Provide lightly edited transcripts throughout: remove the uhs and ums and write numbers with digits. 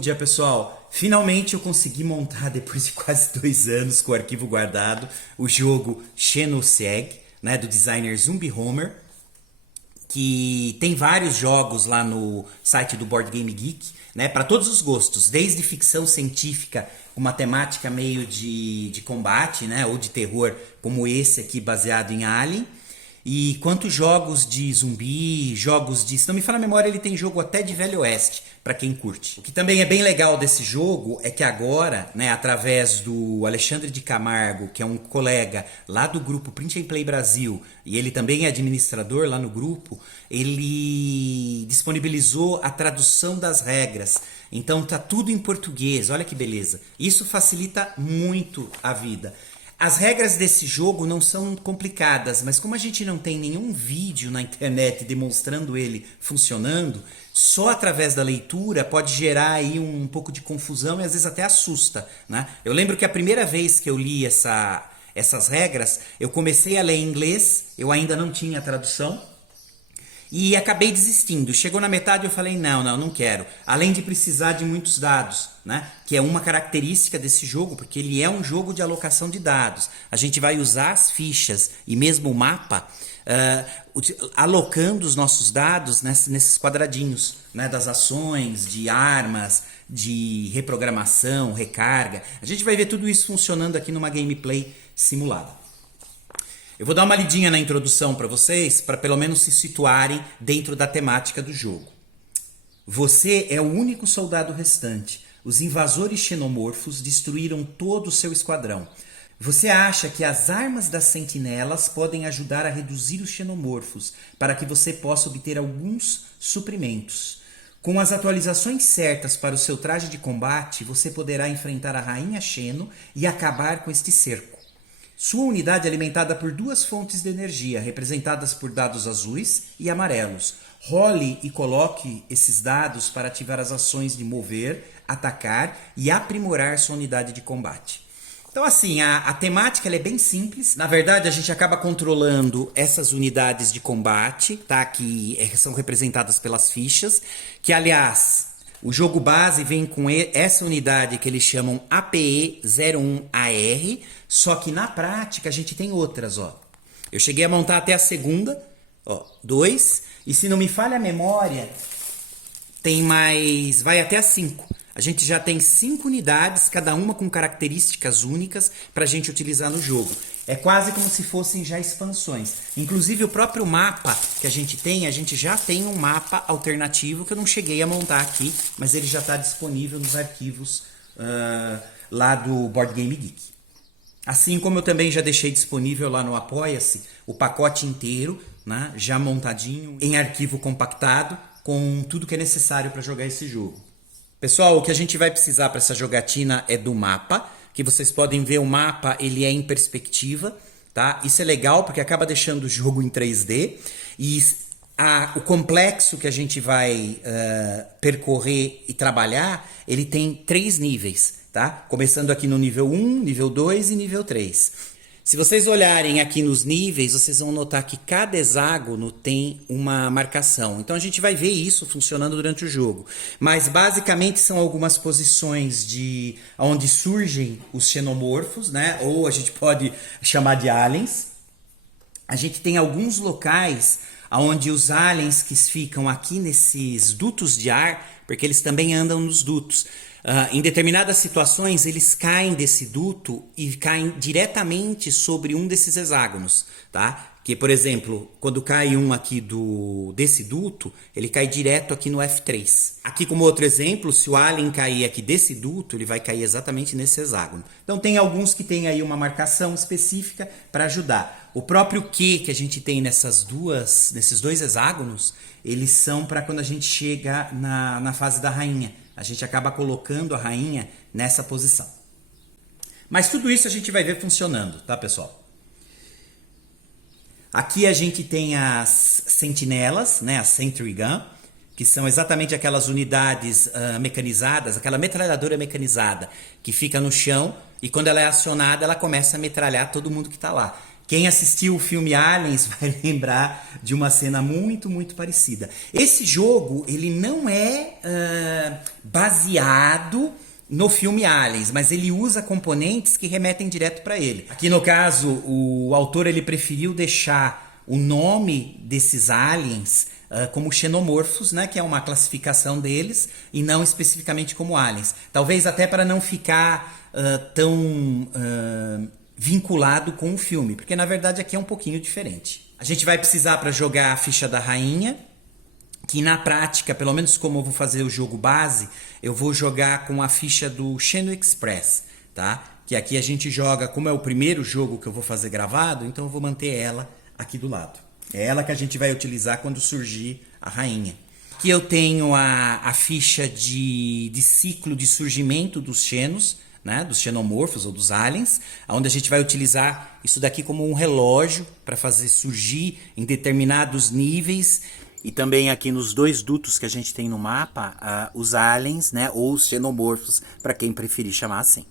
dia, pessoal. Finalmente eu consegui montar, depois de quase 2 anos com o arquivo guardado, o jogo Xenosaga, né, do designer Zumbi Homer, que tem vários jogos lá no site do Board Game Geek, né, para todos os gostos, desde ficção científica com uma temática meio de combate, né, ou de terror, como esse aqui baseado em Alien, e quanto jogos de zumbi, jogos de... Se não me falha a memória, ele tem jogo até de Velho Oeste, para quem curte. O que também é bem legal desse jogo é que agora, né, através do Alexandre de Camargo, que é um colega lá do grupo Print and Play Brasil, e ele também é administrador lá no grupo, ele disponibilizou a tradução das regras. Então tá tudo em português, olha que beleza. Isso facilita muito a vida. As regras desse jogo não são complicadas, mas como a gente não tem nenhum vídeo na internet demonstrando ele funcionando, só através da leitura pode gerar aí um pouco de confusão e às vezes até assusta, né? Eu lembro que a primeira vez que eu li essas regras, eu comecei a ler em inglês, eu ainda não tinha a tradução, e acabei desistindo. Chegou na metade eu falei, não quero. Além de precisar de muitos dados, né? Que é uma característica desse jogo, porque ele é um jogo de alocação de dados. A gente vai usar as fichas e mesmo o mapa alocando os nossos dados nesses quadradinhos, né? Das ações, de armas, de reprogramação, recarga. A gente vai ver tudo isso funcionando aqui numa gameplay simulada. Eu vou dar uma lidinha na introdução para vocês, para pelo menos se situarem dentro da temática do jogo. Você é o único soldado restante. Os invasores xenomorfos destruíram todo o seu esquadrão. Você acha que as armas das sentinelas podem ajudar a reduzir os xenomorfos, para que você possa obter alguns suprimentos. Com as atualizações certas para o seu traje de combate, você poderá enfrentar a Rainha Xeno e acabar com este cerco. Sua unidade é alimentada por duas fontes de energia, representadas por dados azuis e amarelos. Role e coloque esses dados para ativar as ações de mover, atacar e aprimorar sua unidade de combate. Então assim, a temática ela é bem simples. Na verdade, a gente acaba controlando essas unidades de combate, tá? Que são representadas pelas fichas, que aliás... O jogo base vem com essa unidade que eles chamam APE-01AR, só que na prática a gente tem outras, ó. Eu cheguei a montar até a segunda, ó, 2, e se não me falha a memória, tem mais, vai até a 5. A gente já tem 5 unidades, cada uma com características únicas para a gente utilizar no jogo. É quase como se fossem já expansões. Inclusive o próprio mapa que a gente já tem um mapa alternativo que eu não cheguei a montar aqui, mas ele já está disponível nos arquivos lá do Board Game Geek. Assim como eu também já deixei disponível lá no Apoia-se o pacote inteiro, né, já montadinho, em arquivo compactado, com tudo que é necessário para jogar esse jogo. Pessoal, o que a gente vai precisar para essa jogatina é do mapa, que vocês podem ver o mapa, ele é em perspectiva, tá? Isso é legal porque acaba deixando o jogo em 3D e o complexo que a gente vai percorrer e trabalhar, ele tem 3 níveis, tá? Começando aqui no nível 1, nível 2 e nível 3. Se vocês olharem aqui nos níveis, vocês vão notar que cada hexágono tem uma marcação. Então a gente vai ver isso funcionando durante o jogo. Mas basicamente são algumas posições onde surgem os xenomorfos, né? Ou a gente pode chamar de aliens. A gente tem alguns locais onde os aliens que ficam aqui nesses dutos de ar, porque eles também andam nos dutos. Em determinadas situações eles caem desse duto e caem diretamente sobre um desses hexágonos, tá? Que, por exemplo, quando cai um aqui desse duto, ele cai direto aqui no F3. Aqui como outro exemplo, se o alien cair aqui desse duto, ele vai cair exatamente nesse hexágono. Então tem alguns que tem aí uma marcação específica para ajudar. O próprio Q que a gente tem nesses 2 hexágonos, eles são para quando a gente chega na fase da rainha. A gente acaba colocando a rainha nessa posição. Mas tudo isso a gente vai ver funcionando, tá, pessoal? Aqui a gente tem as sentinelas, né, a Sentry Gun, que são exatamente aquelas unidades mecanizadas, aquela metralhadora mecanizada que fica no chão e quando ela é acionada ela começa a metralhar todo mundo que está lá. Quem assistiu o filme Aliens vai lembrar de uma cena muito, muito parecida. Esse jogo, ele não é baseado no filme Aliens, mas ele usa componentes que remetem direto para ele. Aqui no caso, o autor ele preferiu deixar o nome desses aliens como xenomorfos, né, que é uma classificação deles, e não especificamente como aliens. Talvez até para não ficar tão vinculado com o filme, porque na verdade aqui é um pouquinho diferente. A gente vai precisar para jogar a ficha da rainha, que na prática, pelo menos como eu vou fazer o jogo base, eu vou jogar com a ficha do Shenmue Express, tá? Que aqui a gente joga, como é o primeiro jogo que eu vou fazer gravado, então eu vou manter ela aqui do lado. É ela que a gente vai utilizar quando surgir a rainha. Aqui eu tenho a ficha de ciclo de surgimento dos xenos, né, dos xenomorfos ou dos aliens, onde a gente vai utilizar isso daqui como um relógio para fazer surgir em determinados níveis. E também aqui nos dois dutos que a gente tem no mapa, os aliens, né, ou os xenomorfos, para quem preferir chamar assim.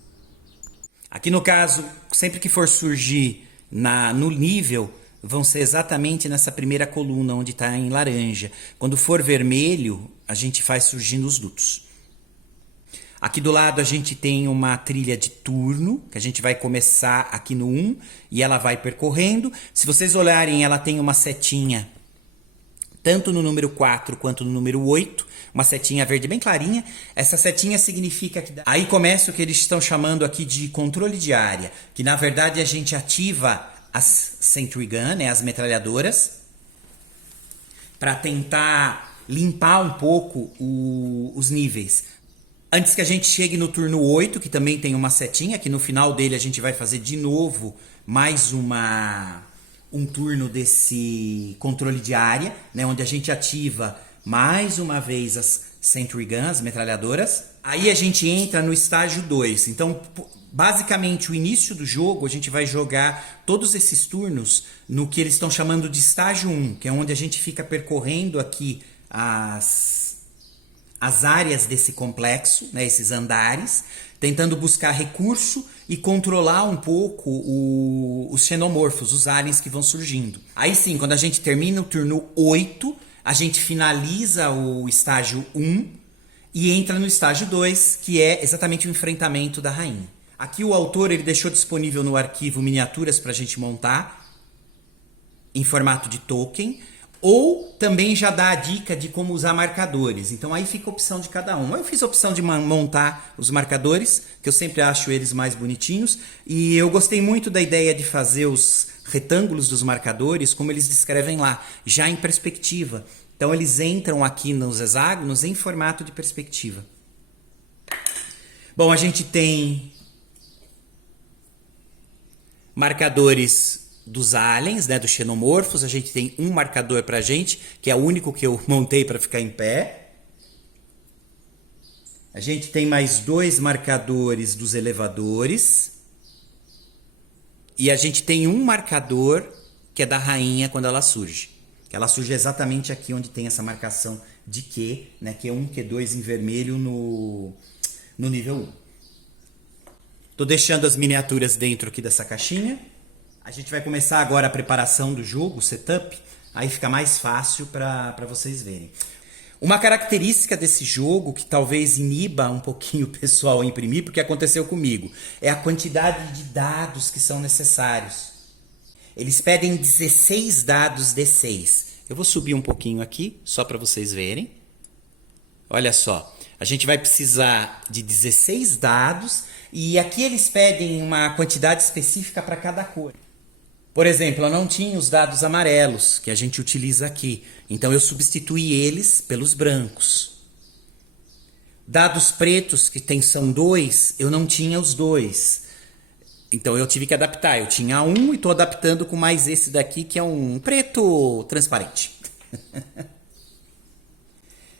Aqui no caso, sempre que for surgir no nível, vão ser exatamente nessa primeira coluna onde está em laranja. Quando for vermelho, a gente faz surgindo os dutos. Aqui do lado a gente tem uma trilha de turno, que a gente vai começar aqui no 1 e ela vai percorrendo. Se vocês olharem, ela tem uma setinha, tanto no número 4 quanto no número 8, uma setinha verde bem clarinha. Essa setinha significa que aí começa o que eles estão chamando aqui de controle de área, que na verdade a gente ativa as Sentry Gun, né, as metralhadoras, para tentar limpar um pouco os níveis. Antes que a gente chegue no turno 8, que também tem uma setinha, que no final dele a gente vai fazer de novo mais um turno desse controle de área, né, onde a gente ativa mais uma vez as Sentry Gun, as metralhadoras. Aí a gente entra no estágio 2. Então, basicamente, o início do jogo, a gente vai jogar todos esses turnos no que eles estão chamando de estágio 1, que é onde a gente fica percorrendo aqui as áreas desse complexo, né, esses andares, tentando buscar recurso e controlar um pouco os xenomorfos, os aliens que vão surgindo. Aí sim, quando a gente termina o turno 8, a gente finaliza o estágio 1 e entra no estágio 2, que é exatamente o enfrentamento da rainha. Aqui o autor ele deixou disponível no arquivo miniaturas para a gente montar em formato de token, ou também já dá a dica de como usar marcadores. Então aí fica a opção de cada um. Eu fiz a opção de montar os marcadores, que eu sempre acho eles mais bonitinhos. E eu gostei muito da ideia de fazer os retângulos dos marcadores, como eles descrevem lá, já em perspectiva. Então eles entram aqui nos hexágonos em formato de perspectiva. Bom, a gente tem marcadores dos aliens, né, dos xenomorfos. A gente tem um marcador pra gente, que é o único que eu montei para ficar em pé. A gente tem mais 2 marcadores dos elevadores. E a gente tem um marcador que é da rainha quando ela surge. Ela surge exatamente aqui onde tem essa marcação de Q, né, Q1, Q2 em vermelho no nível 1. Tô deixando as miniaturas dentro aqui dessa caixinha. A gente vai começar agora a preparação do jogo, o setup, aí fica mais fácil para vocês verem. Uma característica desse jogo, que talvez iniba um pouquinho o pessoal a imprimir, porque aconteceu comigo, é a quantidade de dados que são necessários. Eles pedem 16 dados D6. Eu vou subir um pouquinho aqui, só para vocês verem. Olha só, a gente vai precisar de 16 dados, e aqui eles pedem uma quantidade específica para cada cor. Por exemplo, eu não tinha os dados amarelos, que a gente utiliza aqui. Então eu substituí eles pelos brancos. Dados pretos, que são 2, eu não tinha os 2. Então eu tive que adaptar. Eu tinha um e estou adaptando com mais esse daqui, que é um preto transparente.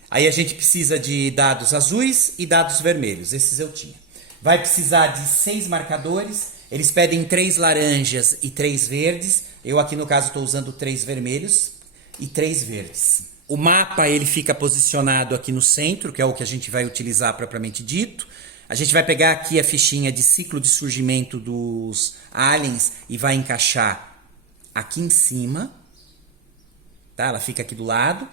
Aí a gente precisa de dados azuis e dados vermelhos. Esses eu tinha. Vai precisar de 6 marcadores. Eles pedem 3 laranjas e 3 verdes. Eu aqui no caso estou usando 3 vermelhos e 3 verdes. O mapa ele fica posicionado aqui no centro, que é o que a gente vai utilizar propriamente dito. A gente vai pegar aqui a fichinha de ciclo de surgimento dos aliens e vai encaixar aqui em cima, tá? Ela fica aqui do lado.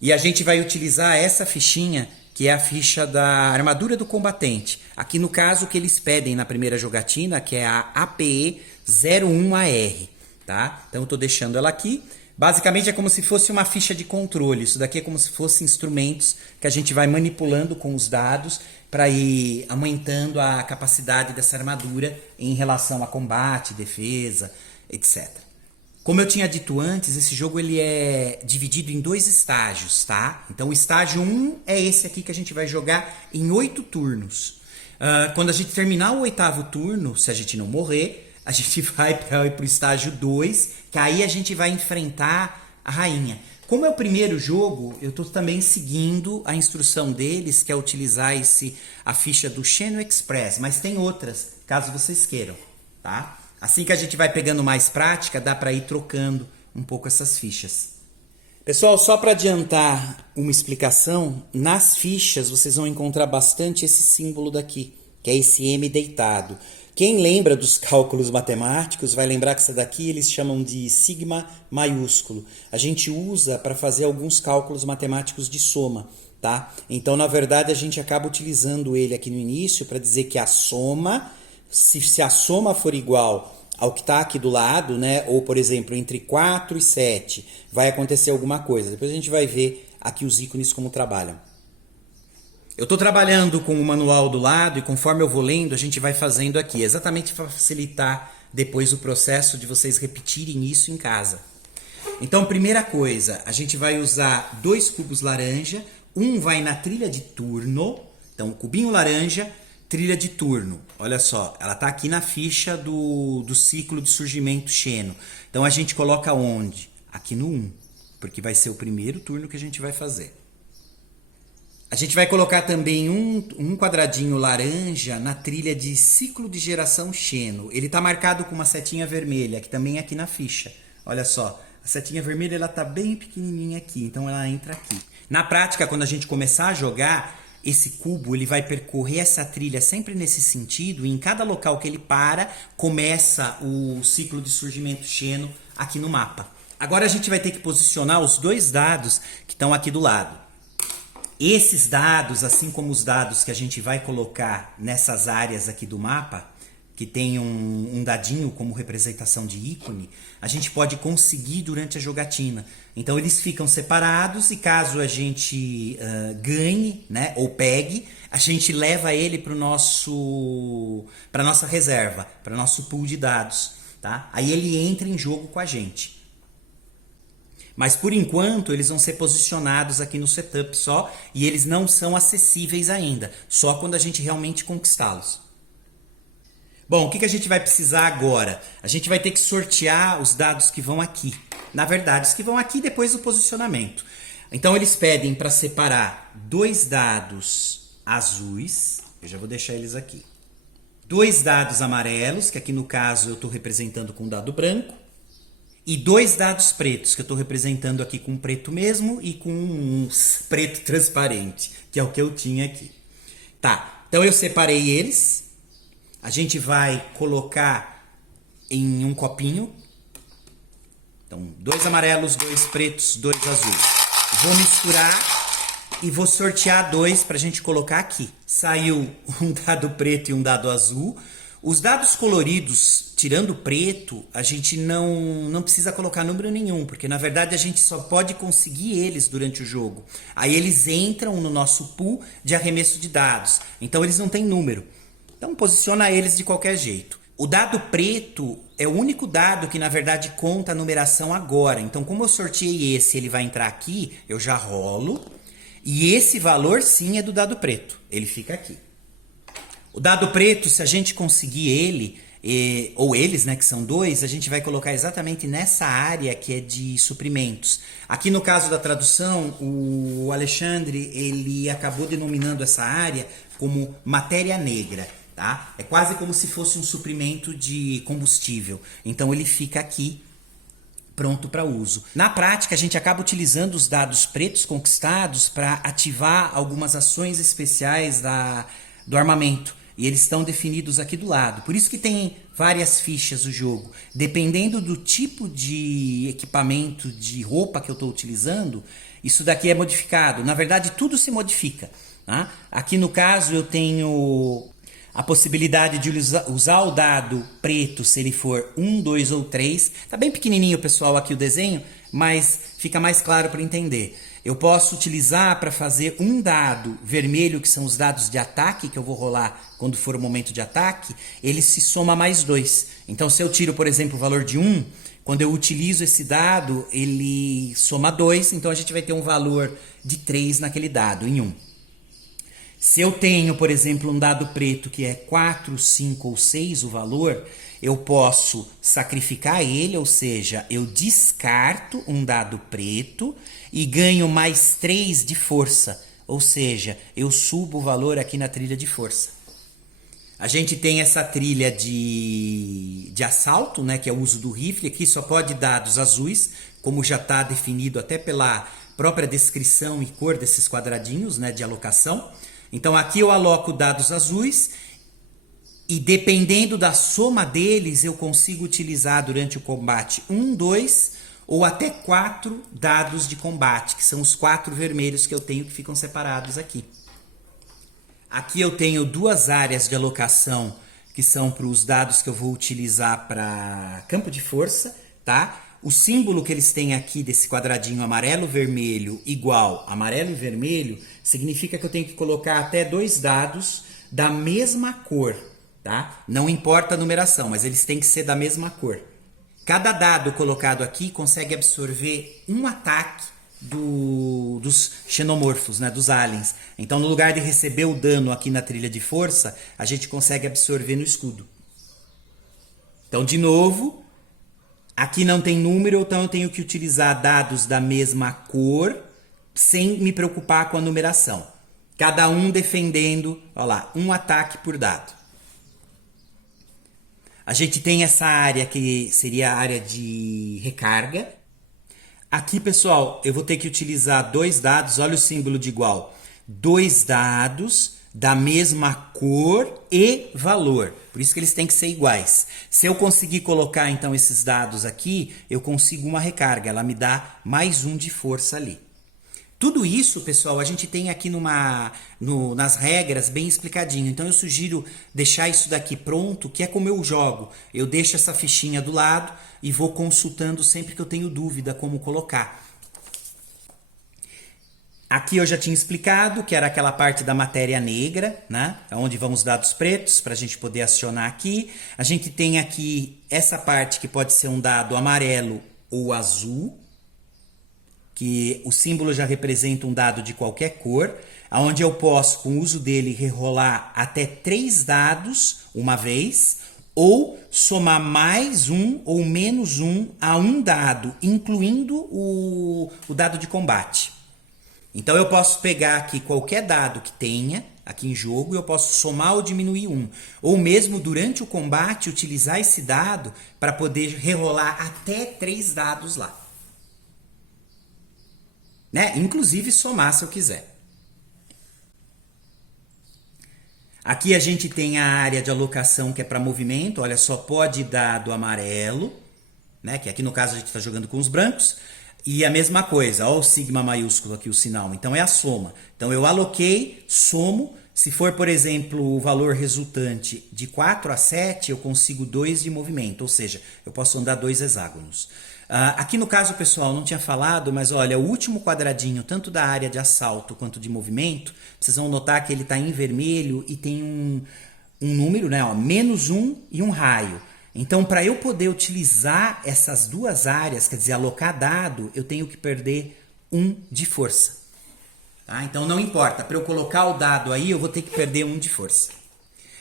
E a gente vai utilizar essa fichinha, que é a ficha da armadura do combatente. Aqui no caso, o que eles pedem na primeira jogatina, que é a APE 01AR, tá? Então eu tô deixando ela aqui. Basicamente é como se fosse uma ficha de controle. Isso daqui é como se fossem instrumentos que a gente vai manipulando com os dados para ir aumentando a capacidade dessa armadura em relação a combate, defesa, etc. Como eu tinha dito antes, esse jogo ele é dividido em 2 estágios, tá? Então o estágio 1 é esse aqui que a gente vai jogar em 8 turnos. Quando a gente terminar o 8º turno, se a gente não morrer, a gente vai para o estágio 2, que aí a gente vai enfrentar a rainha. Como é o primeiro jogo, eu estou também seguindo a instrução deles, que é utilizar a ficha do Xeno Express, mas tem outras, caso vocês queiram, tá? Assim que a gente vai pegando mais prática, dá para ir trocando um pouco essas fichas. Pessoal, só para adiantar uma explicação, nas fichas vocês vão encontrar bastante esse símbolo daqui, que é esse M deitado. Quem lembra dos cálculos matemáticos vai lembrar que essa daqui eles chamam de sigma maiúsculo. A gente usa para fazer alguns cálculos matemáticos de soma, tá? Então, na verdade, a gente acaba utilizando ele aqui no início para dizer que a soma, se a soma for igual ao que está aqui do lado, né? Ou, por exemplo, entre 4 e 7, vai acontecer alguma coisa. Depois a gente vai ver aqui os ícones como trabalham. Eu estou trabalhando com o manual do lado e conforme eu vou lendo, a gente vai fazendo aqui, exatamente para facilitar depois o processo de vocês repetirem isso em casa. Então, primeira coisa, a gente vai usar 2 cubos laranja, um vai na trilha de turno, então cubinho laranja, trilha de turno. Olha só, ela está aqui na ficha do ciclo de surgimento Xeno. Então a gente coloca onde? Aqui no 1, porque vai ser o primeiro turno que a gente vai fazer. A gente vai colocar também um quadradinho laranja na trilha de ciclo de geração Xeno. Ele está marcado com uma setinha vermelha, que também é aqui na ficha. Olha só, a setinha vermelha ela está bem pequenininha aqui, então ela entra aqui. Na prática, quando a gente começar a jogar, esse cubo ele vai percorrer essa trilha sempre nesse sentido, e em cada local que ele para, começa o ciclo de surgimento Xeno aqui no mapa. Agora a gente vai ter que posicionar os 2 dados que estão aqui do lado. Esses dados, assim como os dados que a gente vai colocar nessas áreas aqui do mapa, que tem um dadinho como representação de ícone, a gente pode conseguir durante a jogatina. Então eles ficam separados e caso a gente ganhe, né, ou pegue, a gente leva ele para nossa reserva, para o nosso pool de dados. Tá? Aí ele entra em jogo com a gente. Mas por enquanto eles vão ser posicionados aqui no setup só e eles não são acessíveis ainda, só quando a gente realmente conquistá-los. Bom, o que a gente vai precisar agora? A gente vai ter que sortear os dados que vão aqui. Na verdade, os que vão aqui depois do posicionamento. Então eles pedem para separar 2 dados azuis, eu já vou deixar eles aqui. 2 dados amarelos, que aqui no caso eu estou representando com um dado branco. E 2 dados pretos, que eu estou representando aqui com preto mesmo e com um preto transparente, que é o que eu tinha aqui. Tá, então eu separei eles. A gente vai colocar em um copinho. Então, 2 amarelos, 2 pretos, 2 azuis. Vou misturar e vou sortear 2 para a gente colocar aqui. Saiu um dado preto e um dado azul. Os dados coloridos, tirando o preto, a gente não precisa colocar número nenhum, porque na verdade a gente só pode conseguir eles durante o jogo. Aí eles entram no nosso pool de arremesso de dados, então eles não têm número. Então posiciona eles de qualquer jeito. O dado preto é o único dado que na verdade conta a numeração agora. Então como eu sorteei esse, ele vai entrar aqui, eu já rolo. E esse valor sim é do dado preto, ele fica aqui. O dado preto, se a gente conseguir ele, ou eles, né, que são 2, a gente vai colocar exatamente nessa área que é de suprimentos. Aqui no caso da tradução, o Alexandre ele acabou denominando essa área como matéria negra. Tá? É quase como se fosse um suprimento de combustível. Então ele fica aqui pronto para uso. Na prática, a gente acaba utilizando os dados pretos conquistados para ativar algumas ações especiais do armamento. E eles estão definidos aqui do lado. Por isso que tem várias fichas o jogo. Dependendo do tipo de equipamento, de roupa que eu estou utilizando, isso daqui é modificado. Na verdade, tudo se modifica. Tá? Aqui no caso eu tenho a possibilidade de usar o dado preto se ele for 1, 2 ou 3. Tá bem pequenininho, pessoal, aqui o desenho, mas fica mais claro para entender. Eu posso utilizar para fazer um dado vermelho, que são os dados de ataque, que eu vou rolar quando for o momento de ataque, ele se soma mais 2. Então, se eu tiro, por exemplo, o valor de 1, quando eu utilizo esse dado, ele soma 2, então a gente vai ter um valor de 3 naquele dado, em 1. Se eu tenho, por exemplo, um dado preto que é 4, 5 ou 6 o valor, eu posso sacrificar ele, ou seja, eu descarto um dado preto e ganho mais 3 de força, ou seja, eu subo o valor aqui na trilha de força. A gente tem essa trilha de assalto, né, que é o uso do rifle, aqui só pode dados azuis, como já está definido até pela própria descrição e cor desses quadradinhos, né, de alocação. Então aqui eu aloco dados azuis e dependendo da soma deles eu consigo utilizar durante o combate 1, 2 ou até 4 dados de combate, que são os 4 vermelhos que eu tenho que ficam separados aqui. Aqui eu tenho 2 áreas de alocação que são para os dados que eu vou utilizar para campo de força, tá? O símbolo que eles têm aqui desse quadradinho amarelo, vermelho, igual amarelo e vermelho, significa que eu tenho que colocar até 2 dados da mesma cor, tá? Não importa a numeração, mas eles têm que ser da mesma cor. Cada dado colocado aqui consegue absorver um ataque dos xenomorfos, né, dos aliens. Então, no lugar de receber o dano aqui na trilha de força, a gente consegue absorver no escudo. Então, de novo, aqui não tem número, então eu tenho que utilizar dados da mesma cor, sem me preocupar com a numeração. Cada um defendendo, olha lá, um ataque por dado. A gente tem essa área que seria a área de recarga. Aqui, pessoal, eu vou ter que utilizar 2 dados, olha o símbolo de igual. 2 dados da mesma cor e valor. Por isso que eles têm que ser iguais. Se eu conseguir colocar, então, esses dados aqui, eu consigo uma recarga. Ela me dá mais 1 de força ali. Tudo isso, pessoal, a gente tem aqui nas regras bem explicadinho. Então eu sugiro deixar isso daqui pronto, que é como eu jogo. Eu deixo essa fichinha do lado e vou consultando sempre que eu tenho dúvida como colocar. Aqui eu já tinha explicado que era aquela parte da matéria negra, né? Onde vão os dados pretos para a gente poder acionar aqui. A gente tem aqui essa parte que pode ser um dado amarelo ou azul, que o símbolo já representa um dado de qualquer cor, onde eu posso, com o uso dele, rerolar até 3 dados uma vez, ou somar mais 1 ou menos 1 a um dado, incluindo o dado de combate. Então eu posso pegar aqui qualquer dado que tenha aqui em jogo e eu posso somar ou diminuir 1. Ou mesmo durante o combate utilizar esse dado para poder rerolar até 3 dados lá. Né? Inclusive somar se eu quiser. Aqui a gente tem a área de alocação que é para movimento. Olha só, pode dado amarelo, né? Que aqui no caso a gente está jogando com os brancos. E a mesma coisa, olha o sigma maiúsculo aqui, o sinal. Então é a soma. Então eu aloquei, somo. Se for, por exemplo, o valor resultante de 4 a 7, eu consigo 2 de movimento. Ou seja, eu posso andar 2 hexágonos. Aqui no caso, pessoal, não tinha falado, mas olha, o último quadradinho, tanto da área de assalto quanto de movimento, vocês vão notar que ele está em vermelho e tem um número, né, ó, -1 e um raio. Então, para eu poder utilizar essas 2 áreas, quer dizer, alocar dado, eu tenho que perder 1 de força. Tá? Então, não importa, para eu colocar o dado aí, eu vou ter que perder 1 de força.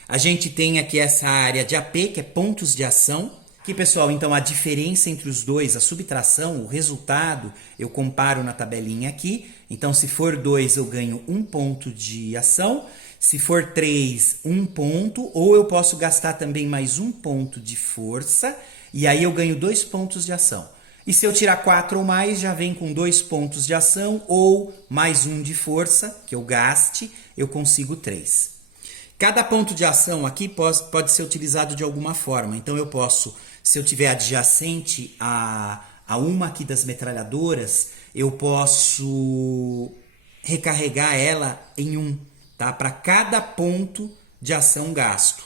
A gente tem aqui essa área de AP, que é pontos de ação. Aqui, pessoal, então a diferença entre os dois, a subtração, o resultado, eu comparo na tabelinha aqui. Então, se for 2, eu ganho 1 ponto de ação. Se for 3, 1 ponto. Ou eu posso gastar também mais 1 ponto de força. E aí eu ganho 2 pontos de ação. E se eu tirar 4 ou mais, já vem com 2 pontos de ação. Ou mais 1 de força, que eu gaste, eu consigo 3. Cada ponto de ação aqui pode ser utilizado de alguma forma. Então eu posso, se eu tiver adjacente a uma aqui das metralhadoras, eu posso recarregar ela em um, tá? Para cada ponto de ação gasto.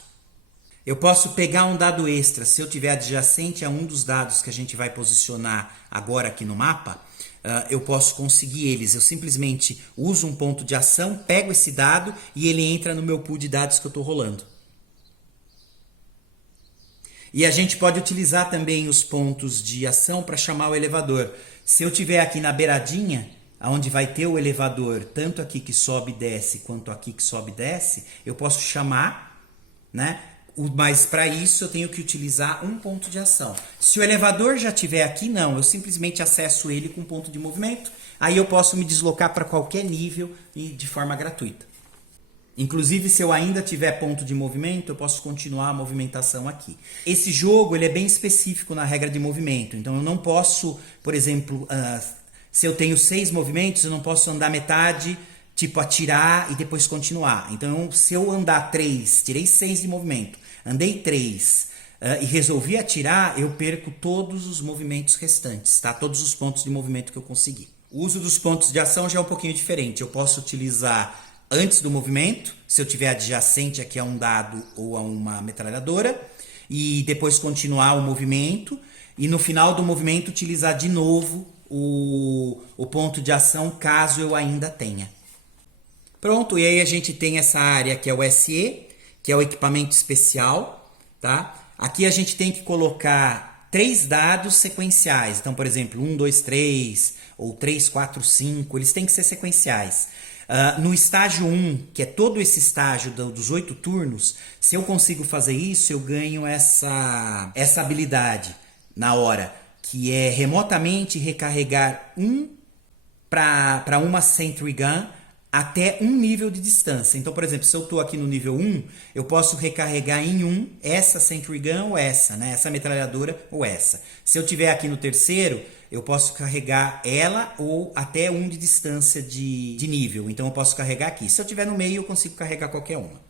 Eu posso pegar um dado extra, se eu tiver adjacente a um dos dados que a gente vai posicionar agora aqui no mapa, eu posso conseguir eles. Eu simplesmente uso um ponto de ação, pego esse dado e ele entra no meu pool de dados que eu estou rolando. E a gente pode utilizar também os pontos de ação para chamar o elevador. Se eu tiver aqui na beiradinha, onde vai ter o elevador, tanto aqui que sobe e desce, quanto aqui que sobe e desce, eu posso chamar, né? Mas para isso eu tenho que utilizar um ponto de ação. Se o elevador já estiver aqui, não. Eu simplesmente acesso ele com um ponto de movimento. Aí eu posso me deslocar para qualquer nível e de forma gratuita. Inclusive, se eu ainda tiver ponto de movimento, eu posso continuar a movimentação aqui. Esse jogo ele é bem específico na regra de movimento. Então eu não posso, por exemplo, se eu tenho 6 movimentos, eu não posso andar metade, tipo atirar e depois continuar. Então se eu andar 3, tirei 6 de movimento, andei 3 e resolvi atirar, eu perco todos os movimentos restantes, tá? Todos os pontos de movimento que eu consegui. O uso dos pontos de ação já é um pouquinho diferente. Eu posso utilizar antes do movimento, se eu tiver adjacente aqui a um dado ou a uma metralhadora, e depois continuar o movimento, e no final do movimento utilizar de novo o ponto de ação, caso eu ainda tenha. Pronto, e aí a gente tem essa área que é o SE, que é o equipamento especial, tá? Aqui a gente tem que colocar 3 dados sequenciais. Então, por exemplo, 1, 2, 3, ou 3, 4, 5, eles têm que ser sequenciais. No estágio 1, que é todo esse estágio dos 8 turnos, se eu consigo fazer isso, eu ganho essa habilidade na hora, que é remotamente recarregar para uma Sentry Gun até um nível de distância. Então, por exemplo, se eu estou aqui no nível 1, eu posso recarregar em essa Sentry Gun ou essa, né? Essa metralhadora ou essa. Se eu tiver aqui no terceiro, eu posso carregar ela ou até 1 de distância de nível. Então eu posso carregar aqui. Se eu tiver no meio, eu consigo carregar qualquer uma.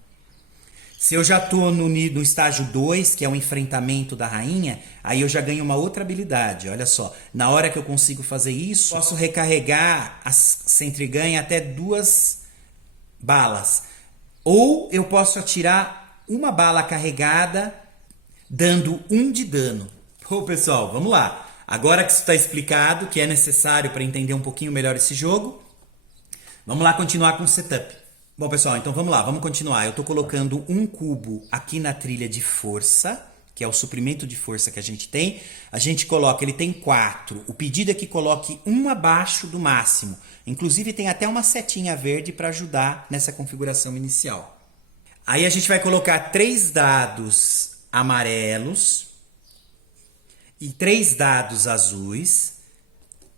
Se eu já estou no estágio 2, que é o enfrentamento da rainha, aí eu já ganho uma outra habilidade. Olha só, na hora que eu consigo fazer isso, posso recarregar a Sentry Gun em até 2 balas. Ou eu posso atirar uma bala carregada, dando 1 de dano. Pô, pessoal, vamos lá. Agora que isso está explicado, que é necessário para entender um pouquinho melhor esse jogo, vamos lá continuar com o setup. Bom, pessoal, então vamos lá, vamos continuar. Eu estou colocando um cubo aqui na trilha de força, que é o suprimento de força que a gente tem. A gente coloca, ele tem 4. O pedido é que coloque um abaixo do máximo. Inclusive tem até uma setinha verde para ajudar nessa configuração inicial. Aí a gente vai colocar 3 dados amarelos e 3 dados azuis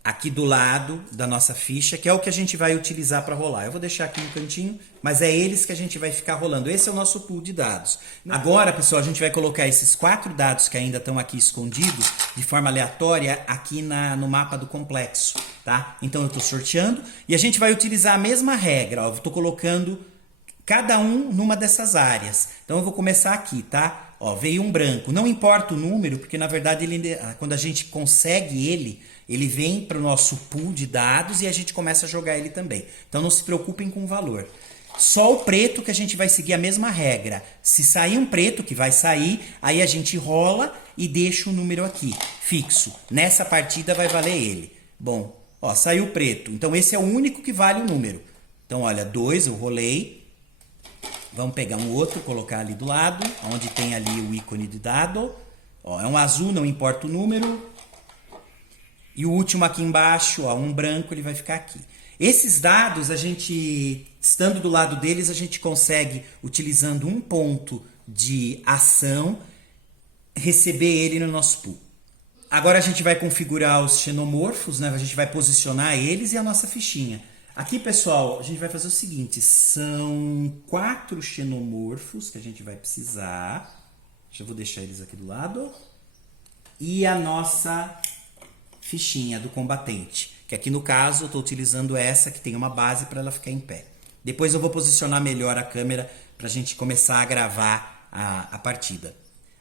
aqui do lado da nossa ficha, que é o que a gente vai utilizar para rolar. Eu vou deixar aqui no cantinho, mas é eles que a gente vai ficar rolando. Esse é o nosso pool de dados. Agora, pessoal, a gente vai colocar esses 4 dados que ainda estão aqui escondidos de forma aleatória aqui no mapa do complexo, tá? Então eu estou sorteando e a gente vai utilizar a mesma regra. Ó, eu estou colocando cada um numa dessas áreas. Então eu vou começar aqui, tá? Ó, veio um branco. Não importa o número, porque na verdade quando a gente consegue ele vem para o nosso pool de dados e a gente começa a jogar ele também. Então não se preocupem com o valor. Só o preto que a gente vai seguir a mesma regra. Se sair um preto, que vai sair, aí a gente rola e deixa o número aqui, fixo. Nessa partida vai valer ele. Bom, ó, saiu preto. Então esse é o único que vale o número. Então olha, 2 eu rolei. Vamos pegar um outro, colocar ali do lado, onde tem ali o ícone de dado. Ó, é um azul, não importa o número. E o último aqui embaixo, ó, um branco, ele vai ficar aqui. Esses dados, a gente, estando do lado deles, a gente consegue, utilizando um ponto de ação, receber ele no nosso pool. Agora a gente vai configurar os xenomorfos, né? A gente vai posicionar eles e a nossa fichinha. Aqui, pessoal, a gente vai fazer o seguinte, são 4 xenomorfos que a gente vai precisar. Eu vou deixar eles aqui do lado. E a nossa fichinha do combatente, que aqui no caso eu estou utilizando essa que tem uma base para ela ficar em pé. Depois eu vou posicionar melhor a câmera para a gente começar a gravar a partida.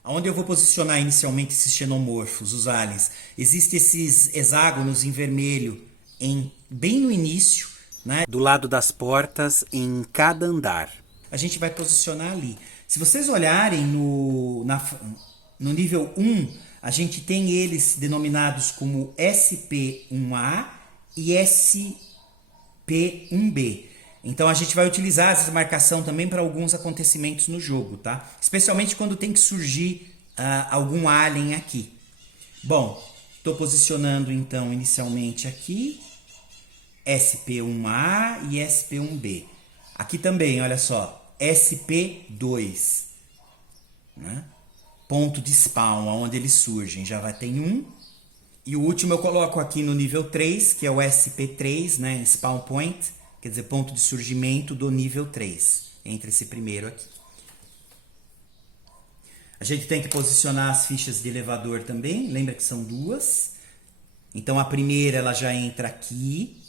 Onde eu vou posicionar inicialmente esses xenomorfos, os aliens? Existem esses hexágonos em vermelho bem no início, né? Do lado das portas, em cada andar. A gente vai posicionar ali. Se vocês olharem no nível 1, a gente tem eles denominados como SP1A e SP1B. Então a gente vai utilizar essa marcação também para alguns acontecimentos no jogo, tá? Especialmente quando tem que surgir algum alien aqui. Bom, estou posicionando então inicialmente aqui SP1A e SP1B. Aqui também, olha só, SP2, né? Ponto de spawn, onde eles surgem, já vai ter um. E o último eu coloco aqui no nível 3, que é o SP3, né? Spawn point, quer dizer, ponto de surgimento do nível 3, entre esse primeiro aqui. A gente tem que posicionar as fichas de elevador também, lembra que são duas. Então a primeira ela já entra aqui.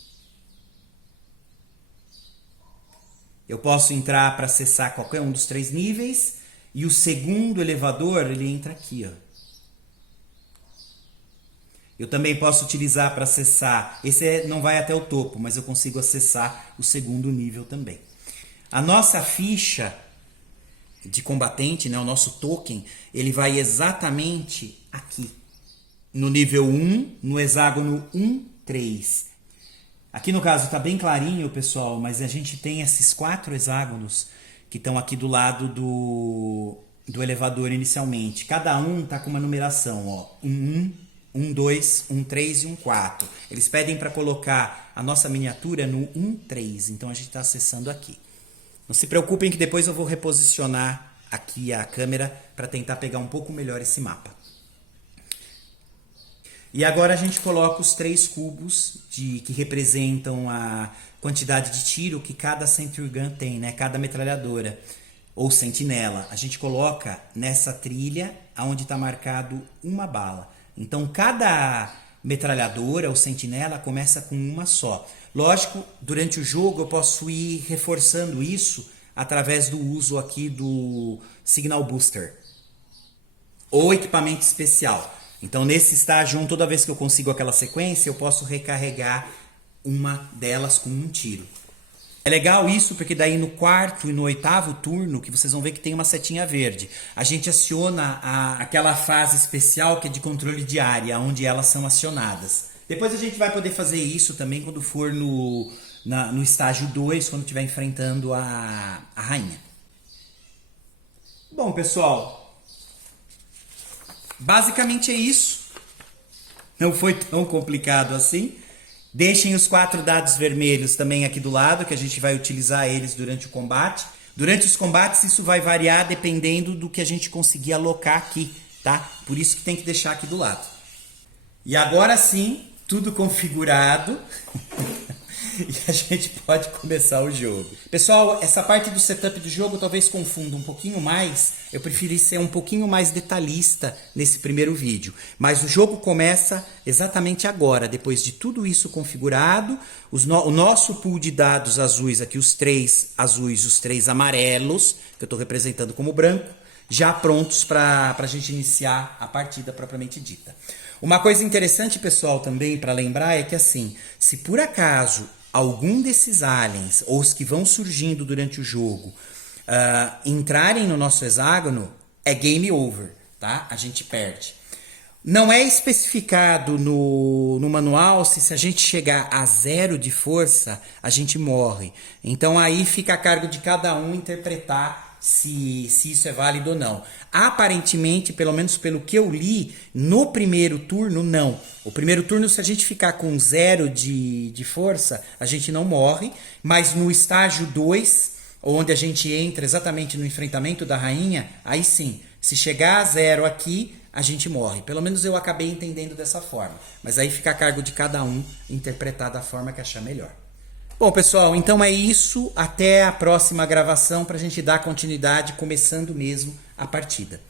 Eu posso entrar para acessar qualquer um dos 3 níveis. E o segundo elevador, ele entra aqui, ó. Eu também posso utilizar para acessar, esse não vai até o topo, mas eu consigo acessar o segundo nível também. A nossa ficha de combatente, né, o nosso token, ele vai exatamente aqui. No nível 1, no hexágono 1, 3. Aqui no caso está bem clarinho, pessoal, mas a gente tem esses 4 hexágonos que estão aqui do lado do elevador inicialmente. Cada um está com uma numeração, ó, 1, 1, 2, 1, 3 e 1, 4. Eles pedem para colocar a nossa miniatura no 1, 3, então a gente está acessando aqui. Não se preocupem que depois eu vou reposicionar aqui a câmera para tentar pegar um pouco melhor esse mapa. E agora a gente coloca os 3 cubos que representam a quantidade de tiro que cada Sentry Gun tem, né? Cada metralhadora ou sentinela. A gente coloca nessa trilha onde está marcado uma bala. Então cada metralhadora ou sentinela começa com uma só. Lógico, durante o jogo eu posso ir reforçando isso através do uso aqui do Signal Booster ou equipamento especial. Então nesse estágio 1, toda vez que eu consigo aquela sequência, eu posso recarregar uma delas com um tiro. É legal isso porque daí no 4º e no 8º turno, que vocês vão ver que tem uma setinha verde, a gente aciona aquela fase especial que é de controle de área, onde elas são acionadas. Depois a gente vai poder fazer isso também quando for no estágio 2, quando estiver enfrentando a rainha. Bom, pessoal, basicamente é isso. Não foi tão complicado assim. Deixem os 4 dados vermelhos também aqui do lado, que a gente vai utilizar eles durante o combate. Durante os combates isso vai variar dependendo do que a gente conseguir alocar aqui, tá? Por isso que tem que deixar aqui do lado. E agora sim, tudo configurado. E a gente pode começar o jogo. Pessoal, essa parte do setup do jogo talvez confunda um pouquinho mais. Eu preferi ser um pouquinho mais detalhista nesse primeiro vídeo. Mas o jogo começa exatamente agora, depois de tudo isso configurado. O nosso pool de dados azuis aqui, os 3 azuis e os 3 amarelos, que eu estou representando como branco, já prontos para a gente iniciar a partida propriamente dita. Uma coisa interessante, pessoal, também para lembrar é que assim, se por acaso algum desses aliens, ou os que vão surgindo durante o jogo, entrarem no nosso hexágono, é game over, tá? A gente perde. Não é especificado no manual se a gente chegar a 0 de força, a gente morre. Então aí fica a cargo de cada um interpretar se isso é válido ou não. Aparentemente, pelo menos pelo que eu li, no primeiro turno, não. O primeiro turno, se a gente ficar com 0 de força, a gente não morre. Mas no estágio 2, onde a gente entra exatamente no enfrentamento da rainha, aí sim, se chegar a 0 aqui, a gente morre. Pelo menos eu acabei entendendo dessa forma. Mas aí fica a cargo de cada um interpretar da forma que achar melhor. Bom, pessoal, então é isso. Até a próxima gravação para a gente dar continuidade, começando mesmo a partida.